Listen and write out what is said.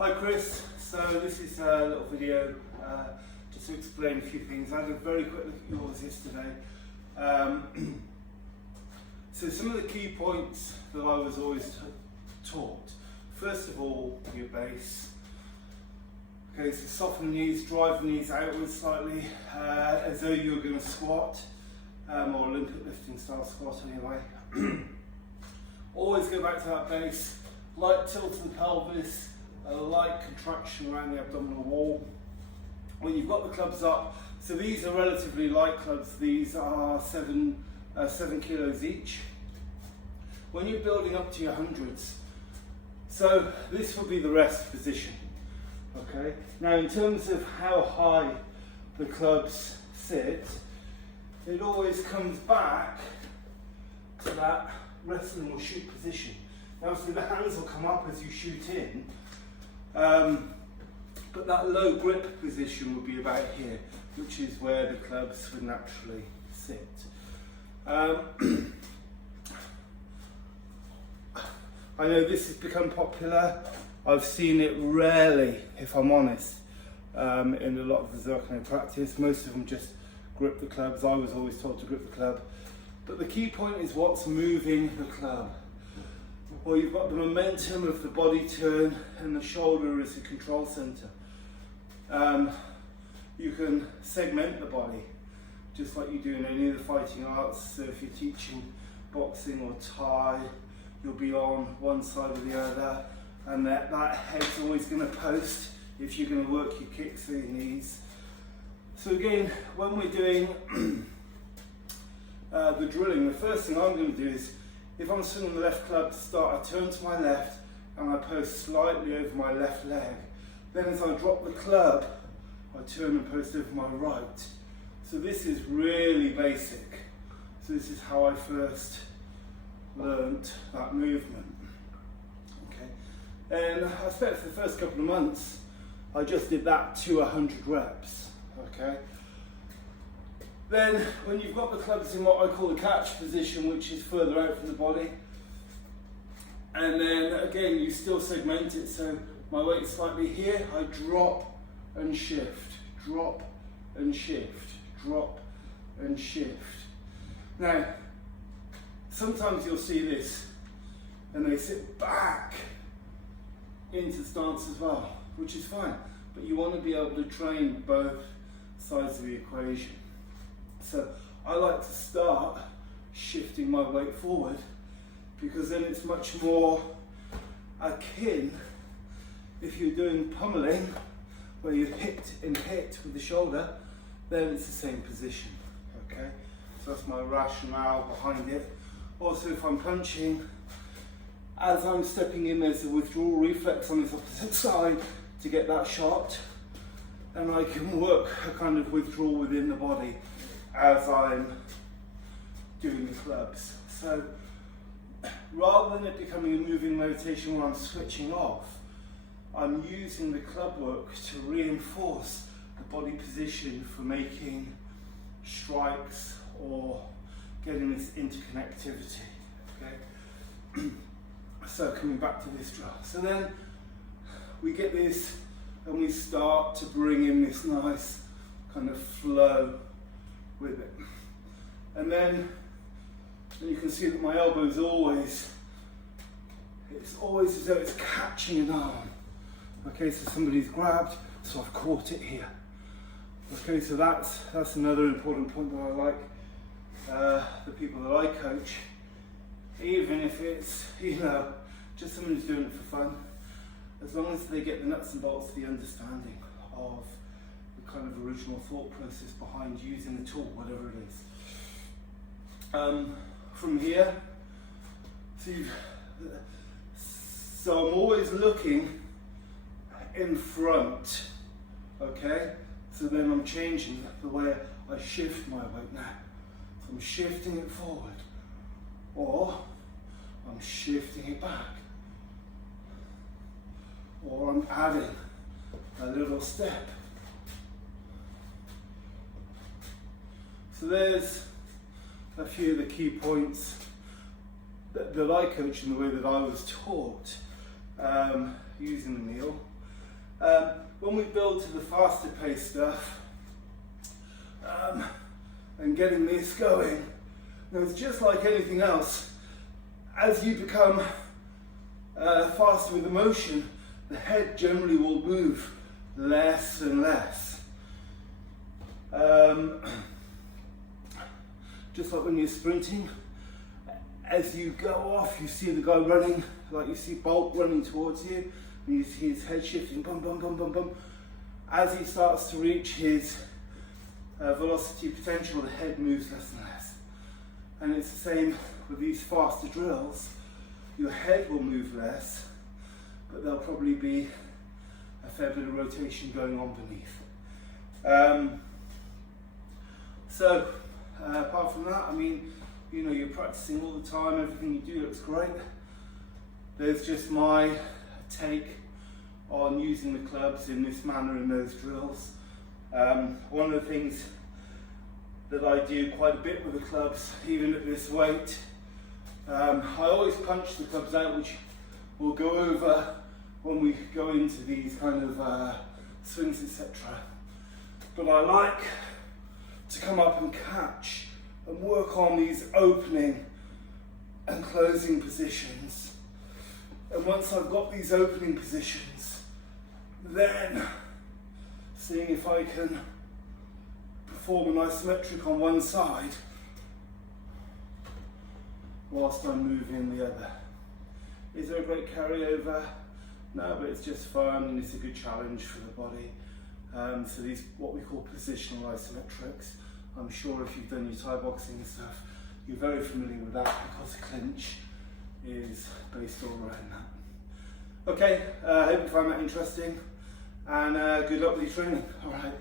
Hi Chris, so this is a little video just to explain a few things. I had a very quick look at yours yesterday. So some of the key points that I was always taught. First of all, your base. Okay, so soften the knees, drive the knees outwards slightly, as though you're going to squat, or Olympic lifting style squat anyway. Always go back to that base, light tilt of the pelvis, a light contraction around the abdominal wall. When you've got the clubs up, so these are relatively light clubs, these are 7 kilos each. When you're building up to your hundreds, so this will be the rest position. Okay. Now in terms of how high the clubs sit, it always comes back to that wrestling or shoot position. Now obviously the hands will come up as you shoot in, but that low grip position would be about here, which is where the clubs would naturally sit. I know this has become popular. I've seen it rarely, if I'm honest, in a lot of the Zircon practice. Most of them just grip the clubs. I was always told to grip the club. But the key point is what's moving the club. Well, you've got the momentum of the body turn and the shoulder is the control center. You can segment the body, just like you do in any of the fighting arts. So if you're teaching boxing or Thai, you'll be on one side or the other, and that head's always going to post if you're going to work your kicks or your knees. So again, when we're doing the drilling, the first thing I'm going to do is, if I'm sitting on the left club to start, I turn to my left and I post slightly over my left leg. Then as I drop the club, I turn and post over my right. So this is really basic. So this is how I first learnt that movement. Okay. And I spent for the first couple of months, I just did that to 100 reps. Okay. Then when you've got the clubs in what I call the catch position, which is further out from the body, and then again you still segment it, so my weight's slightly here, I drop and shift, drop and shift, drop and shift. Now sometimes you'll see this and they sit back into stance as well, which is fine, but you want to be able to train both sides of the equation. So I like to start shifting my weight forward, because then it's much more akin, if you're doing pummeling where you hit and hit with the shoulder, then it's the same position. Okay, so that's my rationale behind it. Also, if I'm punching, as I'm stepping in, there's a withdrawal reflex on this opposite side to get that shot, and I can work a kind of withdrawal within the body as I'm doing the clubs. So rather than it becoming a moving meditation where I'm switching off, I'm using the club work to reinforce the body position for making strikes or getting this interconnectivity. Okay. So coming back to this drill. So then we get this and we start to bring in this nice kind of flow with it. And then you can see that my elbow is always, it's always as though it's catching an arm. Okay, so somebody's grabbed, so I've caught it here. Okay, so that's another important point that I like. The people that I coach, even if it's, just someone who's doing it for fun, as long as they get the nuts and bolts of the understanding of the kind of original thought process behind using the tool, whatever it is. From here, so I'm always looking in front, okay? So then I'm changing the way I shift my weight now. So I'm shifting it forward, or I'm shifting it back, or I'm adding a little step. So there's a few of the key points that I coach in the way that I was taught using the meal. when we build to the faster pace stuff, and getting this going, it's just like anything else. As you become faster with the motion, the head generally will move less and less. Just like when you're sprinting, as you go off, you see the guy running, like you see Bolt running towards you, and you see his head shifting, bum, bum, bum, bum, bum. As he starts to reach his velocity potential, the head moves less and less. And it's the same with these faster drills. Your head will move less, but there'll probably be a fair bit of rotation going on beneath. Apart from that, I mean, you're practicing all the time, everything you do looks great. There's just my take on using the clubs in this manner in those drills. One of the things that I do quite a bit with the clubs, even at this weight, I always punch the clubs out, which we'll go over when we go into these kind of swings, etc. But I like to come up and catch and work on these opening and closing positions. And once I've got these opening positions, then seeing if I can perform an isometric on one side whilst I'm moving the other. Is there a great carryover? No, but it's just fun and it's a good challenge for the body. So these, what we call positional isometrics, I'm sure if you've done your Thai boxing and stuff, you're very familiar with that because clinch is based all around that. Okay, I hope you find that interesting, and good luck with your training. All right.